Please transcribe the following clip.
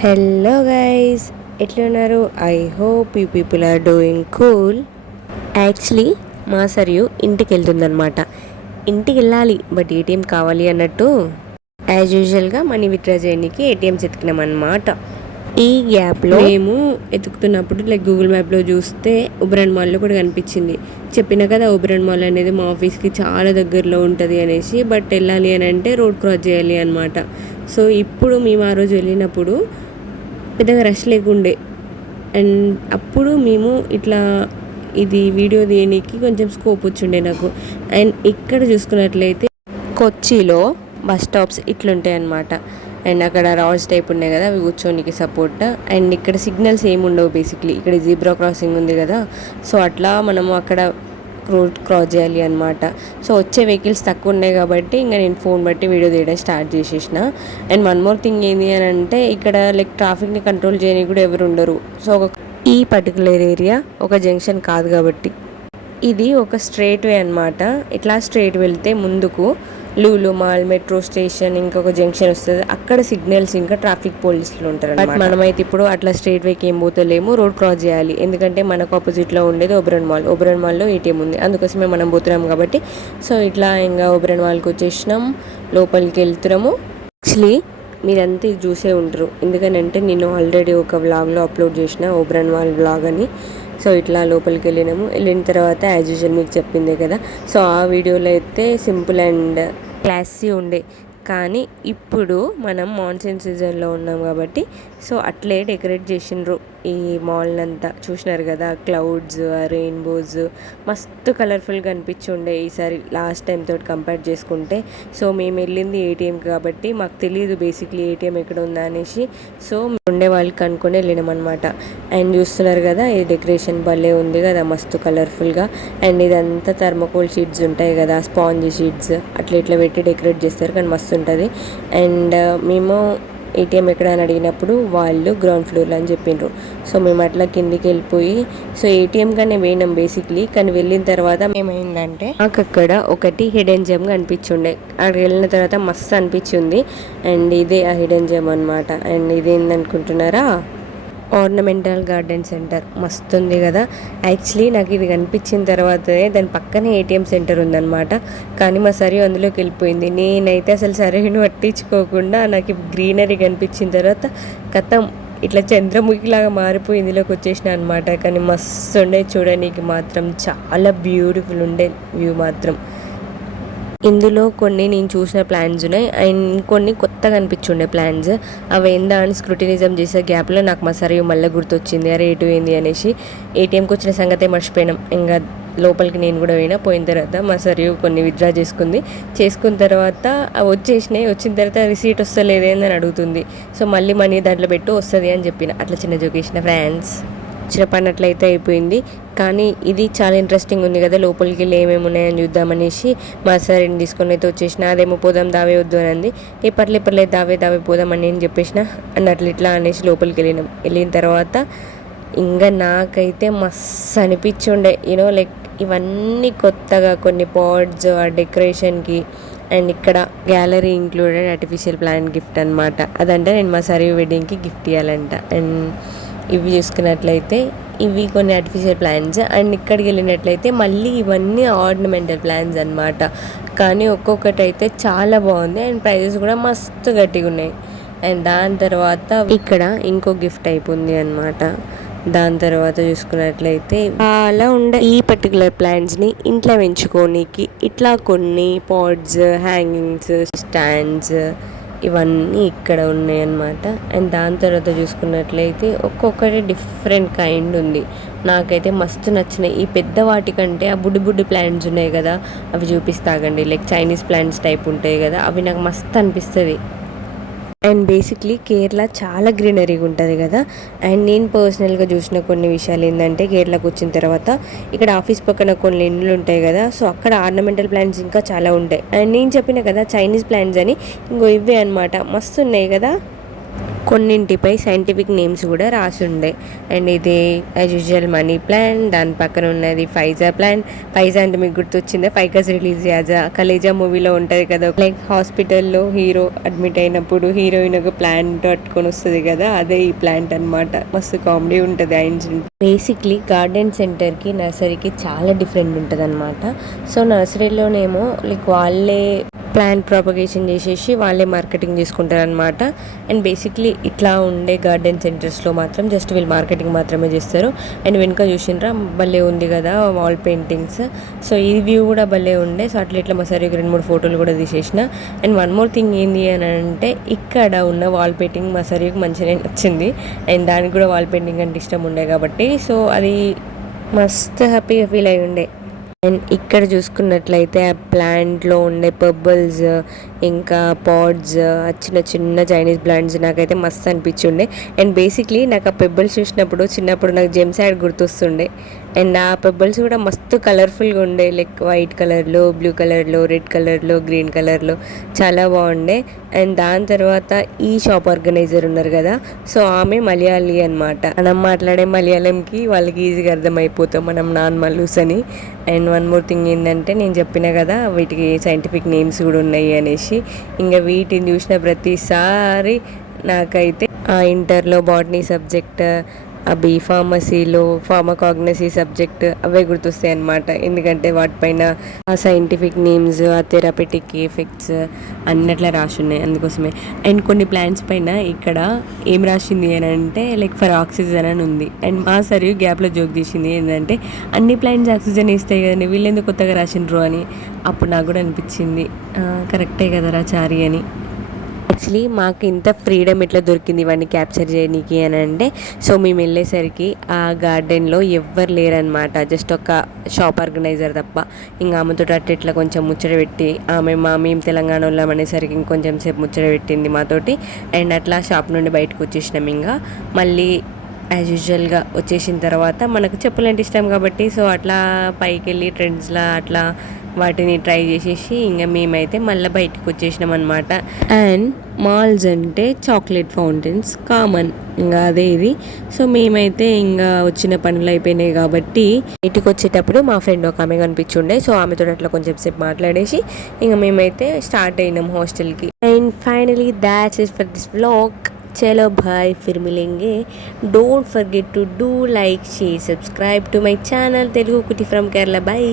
Hello guys, ఎట్లున్నారు? I hope you people are doing cool. Actually మా సరియు ఇంటికి వెళ్తుందనమాట. ఇంటికి వెళ్ళాలి, బట్ ఏటీఎం కావాలి అన్నట్టు యాజ్ యూజువల్గా మనీ విత్డ్రా చేయడానికి ఏటీఎంస్ ఎతికినామన్నమాట. ఈ గ్యాప్లో మేము ఎతుకుతున్నప్పుడు గూగుల్ మ్యాప్లో చూస్తే ఉబరాన్ మాల్లో కూడా కనిపించింది. చెప్పిన కదా ఉబరాన్ మాల్ అనేది మా ఆఫీస్కి చాలా దగ్గరలో ఉంటుంది అనేసి, బట్ వెళ్ళాలి అని అంటే రోడ్ క్రాస్ చేయాలి అనమాట. సో ఇప్పుడు మేము ఆ రోజు వెళ్ళినప్పుడు పెద్దగా రష్ లేకుండే, అండ్ అప్పుడు మేము ఇట్లా ఇది వీడియో తీయడానికి కొంచెం స్కోప్ వచ్చిండే నాకు. అండ్ ఇక్కడ చూసుకున్నట్లయితే కొచ్చిలో బస్ స్టాప్స్ ఇట్లుంటాయి అన్నమాట. అండ్ అక్కడ రాడ్స్ టైప్ ఉన్నాయి కదా, అవి కూర్చోనికి సపోర్ట్. అండ్ ఇక్కడ సిగ్నల్స్ ఏమి ఉండవు బేసిక్లీ. ఇక్కడ జీబ్రా క్రాసింగ్ ఉంది కదా, సో అట్లా మనము అక్కడ రోడ్ క్రాస్ చేయాలి అనమాట. సో వచ్చే వెహికల్స్ తక్కువ ఉన్నాయి కాబట్టి ఇంకా నేను ఫోన్ బట్టి వీడియో తీయడం స్టార్ట్ చేసేసిన. అండ్ వన్ మోర్ థింగ్ ఏంటి అని అంటే, ఇక్కడ ట్రాఫిక్ని కంట్రోల్ చేయడానికి కూడా ఎవరు ఉండరు. సో ఈ పర్టికులర్ ఏరియా ఒక జంక్షన్ కాదు కాబట్టి ఇది ఒక స్ట్రైట్ వే అనమాట. ఇట్లా స్ట్రైట్ వెళ్తే ముందుకు లూలు మాల్, మెట్రో స్టేషన్, ఇంకొక జంక్షన్ వస్తుంది. అక్కడ సిగ్నల్స్ ఇంకా ట్రాఫిక్ పోలీసులు ఉంటారు. బట్ మనమైతే ఇప్పుడు అట్లా స్ట్రైట్ వేకి ఏం పోతలేము, రోడ్ క్రాస్ చేయాలి. ఎందుకంటే మనకు ఆపోజిట్లో ఉండేది ఒబెరాన్ మాల్. ఒబెరాన్ మాల్లో ఏటీఎం ఉంది, అందుకోసమే మనం పోతున్నాం కాబట్టి. సో ఇట్లా ఇంకా ఒబెరాన్ మాల్కి వచ్చేసినాం, లోపలికి వెళ్తున్నాము. యాక్చువల్లీ మీరంతా ఇది చూసే ఉంటారు, ఎందుకనంటే నేను ఆల్రెడీ ఒక వ్లాగ్లో అప్లోడ్ చేసిన ఒబెరాన్ మాల్ వ్లాగ్ అని. సో ఇట్లా లోపలికి వెళ్ళిన తర్వాత యాజ్ యూజువల్ మీకు చెప్పిందే కదా. సో ఆ వీడియోలో అయితే సింపుల్ అండ్ క్లాసీ ఉండే, కానీ ఇప్పుడు మనం మాన్సూన్ సీజన్లో ఉన్నాం కాబట్టి సో అట్లే డెకరేట్ చేసిండ్రు ఈ మాల్ అంతా. చూసినారు కదా, క్లౌడ్స్, రెయిన్బోస్ మస్తు కలర్ఫుల్గా అనిపించుండే ఈసారి లాస్ట్ టైం తోటి కంపేర్ చేసుకుంటే. సో మేము వెళ్ళింది ఏటీఎంకి కాబట్టి మాకు తెలియదు బేసిక్లీ ఏటీఎం ఎక్కడ ఉందా అనేసి. సో ఉండే వాళ్ళకి అనుకుని వెళ్ళినాం అనమాట. అండ్ చూస్తున్నారు కదా, ఈ డెకరేషన్ భలే ఉంది కదా, మస్తు కలర్ఫుల్గా. అండ్ ఇదంతా థర్మకోల్ షీట్స్ ఉంటాయి కదా, స్పాంజ్ షీట్స్ అట్లా ఇట్లా పెట్టి డెకరేట్ చేస్తారు, కానీ మస్తు ఉంటుంది. అండ్ మేము ఏటీఎం ఎక్కడ అని అడిగినప్పుడు వాళ్ళు గ్రౌండ్ ఫ్లోర్లో అని చెప్పిండ్రు. సో మేము అట్లా కిందికి వెళ్ళిపోయి, సో ఏటీఎం కానీ పోయినాం బేసిక్లీ. కానీ వెళ్ళిన తర్వాత ఏమైందంటే నాకు అక్కడ ఒకటి హిడెన్ జెమ్ అనిపించుండే. అక్కడికి వెళ్ళిన తర్వాత మస్తు అనిపించింది. అండ్ ఇదే ఆ హిడెన్ జెమ్ అనమాట. అండ్ ఇదేందనుకుంటున్నారా, ఆర్నమెంటల్ గార్డెన్ సెంటర్ మస్తు ఉంది కదా. యాక్చువల్లీ నాకు ఇది కనిపించిన తర్వాతనే దాని పక్కనే ఏటీఎం సెంటర్ ఉందన్నమాట. కానీ మా సరి అందులోకి వెళ్ళిపోయింది. నేనైతే అసలు సరైన పట్టించుకోకుండా నాకు గ్రీనరీ కనిపించిన తర్వాత కథం ఇట్లా చంద్రముఖిలాగా మారిపోయి ఇందులోకి వచ్చేసిన అనమాట. కానీ మస్తు ఉండే, చూడడానికి మాత్రం చాలా బ్యూటిఫుల్ ఉండే వ్యూ మాత్రం. ఇందులో కొన్ని నేను చూసిన ప్లాన్స్ ఉన్నాయి, అండ్ కొన్ని కొత్తగా అనిపించుండే ప్లాన్స్. అవి ఏందా అని స్క్రూటినిజం చేసే గ్యాప్లో నాకు మా సరియు మళ్ళీ గుర్తొచ్చింది, అరే ఎటు ఏంది అనేసి. ఏటీఎంకి వచ్చిన సంగతే మర్చిపోయినాం. ఇంకా లోపలికి నేను కూడా పోయిన తర్వాత మా సరియు కొన్ని విత్డ్రా చేసుకున్న తర్వాత అవి వచ్చేసినాయి. వచ్చిన తర్వాత రిసీట్ వస్తలేదేందని అడుగుతుంది. సో మళ్ళీ మనీ దాంట్లో పెట్టు వస్తుంది అని చెప్పిన. అట్లా చిన్న జోకేసిన ఫ్రెండ్స్. వచ్చిన పని అట్లయితే అయిపోయింది. కానీ ఇది చాలా ఇంట్రెస్టింగ్ ఉంది కదా, లోపలికి వెళ్ళి ఏమేమి ఉన్నాయని చూద్దామనేసి మా సార్ని తీసుకొని అయితే వచ్చేసిన. అదేమో పోదాం దావే వద్దు అని అంది. పర్లేదు దావే పోదాం అని నేను చెప్పేసిన. అన్నట్లు ఇట్లా అనేసి లోపలికి వెళ్ళిన తర్వాత ఇంకా నాకైతే మస్తు అనిపించుండే, ఇవన్నీ కొత్తగా కొన్ని పాడ్స్ ఆ డెకరేషన్కి. అండ్ ఇక్కడ gallery included artificial plant gift అనమాట. అదంటే నేను మా సారీ వెడ్డింగ్కి గిఫ్ట్ ఇవ్వాలంట. అండ్ ఇవి చూసుకున్నట్లయితే ఇవి కొన్ని ఆర్టిఫిషియల్ ప్లాంట్స్. అండ్ ఇక్కడికి వెళ్ళినట్లయితే మళ్ళీ ఇవన్నీ ఆర్నమెంటల్ ప్లాంట్స్ అనమాట. కానీ ఒక్కొక్కటి అయితే చాలా బాగుంది, అండ్ ప్రైజెస్ కూడా మస్తు గట్టిగా ఉన్నాయి. అండ్ దాని తర్వాత ఇక్కడ ఇంకో గిఫ్ట్ అయిపోయింది అనమాట. దాని తర్వాత చూసుకున్నట్లయితే అలా ఉండే ఈ పర్టికులర్ ప్లాంట్స్ని ఇంట్లో పెంచుకోనికి ఇట్లా కొన్ని పాట్స్, హ్యాంగింగ్స్, స్టాండ్స్ ఇవన్నీ ఇక్కడ ఉన్నాయన్నమాట. అండ్ దాని తర్వాత చూసుకున్నట్లయితే ఒక్కొక్కటి డిఫరెంట్ కైండ్ ఉంది. నాకైతే మస్తు నచ్చినాయి. ఈ పెద్ద వాటికంటే ఆ బుడ్డి ప్లాంట్స్ ఉన్నాయి కదా, అవి చూపిస్తాగండి. చైనీస్ ప్లాంట్స్ టైప్ ఉంటాయి కదా, అవి నాకు మస్తు అనిపిస్తుంది. అండ్ బేసిక్లీ కేరళ చాలా గ్రీనరీగా ఉంటుంది కదా. అండ్ నేను పర్సనల్గా చూసిన కొన్ని విషయాలు ఏంటంటే, కేరళకు వచ్చిన తర్వాత ఇక్కడ ఆఫీస్ పక్కన కొన్ని ఇండ్లు ఉంటాయి కదా, సో అక్కడ ఆర్నమెంటల్ ప్లాంట్స్ ఇంకా చాలా ఉంటాయి. అండ్ నేను చెప్పిన కదా చైనీస్ ప్లాంట్స్ అని, ఇంకో ఇవే అనమాట, మస్తు ఉన్నాయి కదా. కొన్నింటిపై సైంటిఫిక్ నేమ్స్ కూడా రాసి ఉండే. అండ్ ఇది యాజ్ యూజువల్ మనీ ప్లాంట్, దాని పక్కన ఉన్నది ఫైజా ప్లాంట్. ఫైజా అంటే మీకు గుర్తొచ్చిందా? ఫైకస్ రిలీజ్ యాజా కలేజా మూవీలో ఉంటుంది కదా, లైక్ హాస్పిటల్లో హీరో అడ్మిట్ అయినప్పుడు హీరోయిన్ ఒక ప్లాంట్ పట్టుకొని వస్తుంది కదా, అదే ఈ ప్లాంట్ అనమాట. మస్తు కామెడీ ఉంటుంది ఆ ఇన్సిడెంట్. బేసిక్లీ గార్డెన్ సెంటర్కి నర్సరీకి చాలా డిఫరెంట్ ఉంటుంది అనమాట. సో నర్సరీలోనేమో లైక్ వాళ్ళే ప్లాంట్ ప్రాపగేషన్ చేసేసి వాళ్ళే మార్కెటింగ్ చేసుకుంటారు అనమాట. అండ్ బేసిక్లీ ఇట్లా ఉండే గార్డెన్ సెంటర్స్లో మాత్రం జస్ట్ వీళ్ళు మార్కెటింగ్ మాత్రమే చేస్తారు. అండ్ వెనుక చూసినరా భలే ఉంది కదా వాల్ పెయింటింగ్స్. సో ఈ వ్యూ కూడా భలే ఉండే. సో అట్లా ఇట్లా మా సరే 2-3 ఫోటోలు కూడా తీసేసిన. అండ్ వన్ మోర్ థింగ్ ఏంది అని అంటే, ఇక్కడ ఉన్న వాల్ పెయింటింగ్ మా సరికి మంచిగా నచ్చింది. అండ్ దానికి కూడా వాల్ పెయింటింగ్ అంటే ఇష్టం ఉండే కాబట్టి సో అది మస్తు హ్యాపీగా ఫీల్ అయి ఉండే. అండ్ ఇక్కడ చూసుకున్నట్లయితే ఆ ప్లాంట్లో ఉండే పర్బుల్స్, ఇంకా పాడ్స్, చిన్న చిన్న చైనీస్ ప్లాంట్స్ నాకైతే మస్తు అనిపించుండే. అండ్ బేసిక్లీ నాకు ఆ పెబ్బల్స్ చూసినప్పుడు చిన్నప్పుడు నాకు జెమ్స్ యాడ్ గుర్తొస్తుండే. అండ్ ఆ పెబ్బల్స్ కూడా మస్తు కలర్ఫుల్గా ఉండే, లైక్ వైట్ కలర్లో, బ్లూ కలర్లో, రెడ్ కలర్లో, గ్రీన్ కలర్లో చాలా బాగుండే. అండ్ దాని తర్వాత ఈ షాప్ ఆర్గనైజర్ ఉన్నారు కదా, సో ఆమె మలయాళీ అనమాట. మనం మాట్లాడే మలయాళంకి వాళ్ళకి ఈజీగా అర్థమైపోతాం మనం నాన్ మల్లూస్ అని. అండ్ వన్ మోర్ థింగ్ ఏంటంటే, నేను చెప్పిన కదా వీటికి సైంటిఫిక్ నేమ్స్ కూడా ఉన్నాయి అనేసి. ఇంకా వీటిని చూసిన ప్రతిసారి నాకైతే ఆ ఇంటర్లో బాటనీ సబ్జెక్ట్, ఆ ఫార్మసీలో ఫార్మకాగ్నసీ సబ్జెక్ట్ అవే గుర్తొస్తాయి అన్నమాట. ఎందుకంటే వాటిపైన ఆ సైంటిఫిక్ నేమ్స్, ఆ థెరపెటిక్ ఎఫెక్ట్స్ అన్నట్లా రాసి ఉన్నాయి అందుకోసమే. అండ్ కొన్ని ప్లాంట్స్ పైన ఇక్కడ ఏం రాసింది అని అంటే, లైక్ ఫర్ ఆక్సిజన్ అని ఉంది. అండ్ మా సరే గ్యాప్లో జోక్ తీసింది ఏంటంటే, అన్ని ప్లాంట్స్ ఆక్సిజన్ ఇస్తాయి కదండి, వీళ్ళెందుకు కొత్తగా రాసిండ్రు అని. అప్పుడు నాకు కూడా అనిపించింది కరెక్టే కదరా చారి అని. యాక్చువల్లీ మాకు ఇంత ఫ్రీడమ్ ఇట్లా దొరికింది ఇవన్నీ క్యాప్చర్ చేయడానికి అని అంటే, సో మేము వెళ్ళేసరికి ఆ గార్డెన్లో ఎవ్వరు లేరనమాట. జస్ట్ ఒక షాప్ ఆర్గనైజర్ తప్ప. ఇంకా ఆమెతో అట్ట ఇట్లా కొంచెం ముచ్చట పెట్టి, మేము తెలంగాణ వాళ్ళం అనేసరికి ఇంకొంచెం సేపు ముచ్చట పెట్టింది మాతోటి. అండ్ అట్లా షాప్ నుండి బయటకు వచ్చేసినాం. ఇంకా మళ్ళీ యాజ్ యూజువల్గా వచ్చేసిన తర్వాత మనకు చెప్పులంటే ఇష్టం కాబట్టి సో అట్లా పైకి వెళ్ళి ట్రెండ్స్లా అట్లా వాటిని ట్రై చేసేసి ఇంకా మేమైతే మళ్ళీ బయటకు వచ్చేసినాం అనమాట. అండ్ మాల్స్ అంటే చాక్లెట్ ఫౌంటైన్స్ కామన్, ఇంకా అదే ఇది. సో మేమైతే ఇంకా వచ్చిన పనులు అయిపోయినాయి కాబట్టి ఇంటికి వచ్చేటప్పుడు మా ఫ్రెండ్ ఒక ఆమె కనిపించుండే. సో ఆమెతో అట్లా కొంచెం సేపు మాట్లాడేసి ఇంకా మేమైతే స్టార్ట్ అయినాం హాస్టల్కి. And finally that's it for this vlog. चलो भाई, फिर मिलेंगे. Don't forget to do like, share, subscribe to my channel Telugu Kutti from Kerala. Bye.